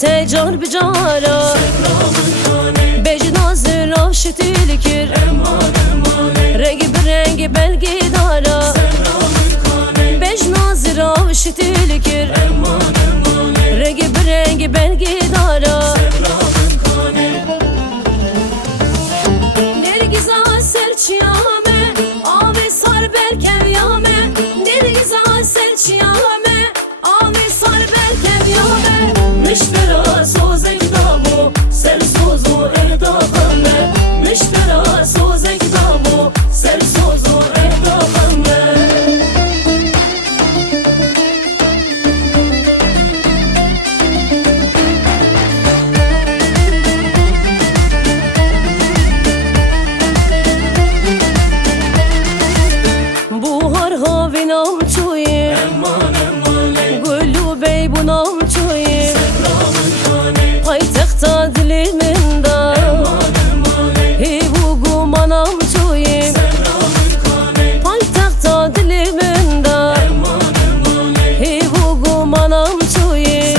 tecar bicara Bejnaz raşiti kir Rengi bir rengi belgi dara Bejnaz raşiti kir Rengi bir rengi belgi dara Nergiza serçiyame Ave sar belkev yame Nergiza serçiyame Ave sar belkev yame Miştera sozek damo Ser sozu erdafame Miştera sozek damo Ser sozu erdafame Buhar havinam çuyim Gülü bey bunam çuyim Paytaxta dilimin da Hevu gumanam çuyim Paytaxta dilimin da Hevu gumanam çuyim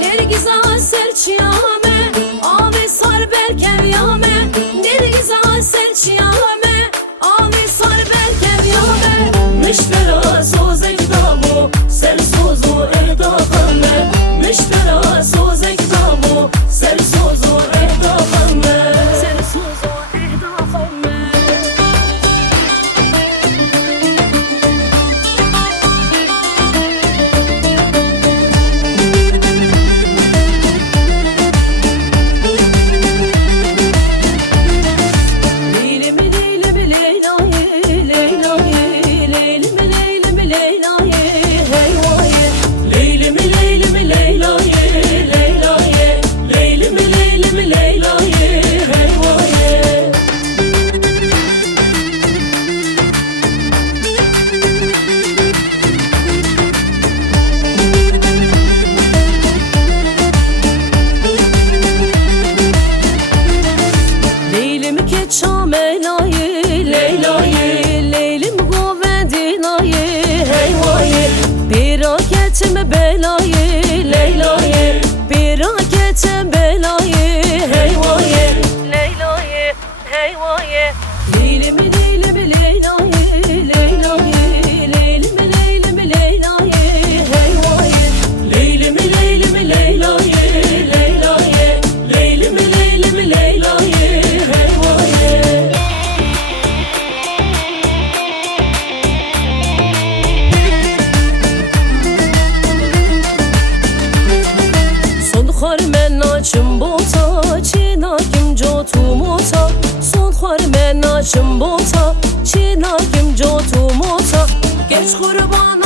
Nergiza serçiyame Ave sar belkev yame Nergiza serçiyame Ave sar belkev yame Miştera sozek damo Ser sozu erdafame Miştera sozek damo Ser sozu erdafame Ser sozu erdafame Leylimi leylimi leylayi leylayi Leylimi leylimi leylayi heyvayi Leylimi leylimi leylayi leylayi Leylimi leylimi leylayi heyvayi Leylim keçam elayi leylayi Leylim govendinayi heyvayi Biraketim belayı leylayi Biraketim belayı heyvayi Leylayi heyvayi Leylimi leylimi leylayi leylayi Leylimi leylimi leylayi heyvayi Leylimi leylimi leylayi leylayi Leylimi leylimi leylayi heyvayi Sonxar men naçım bota Çinakim jotumota Sonxar men naçım bota Çinakim jotumota Geç kurban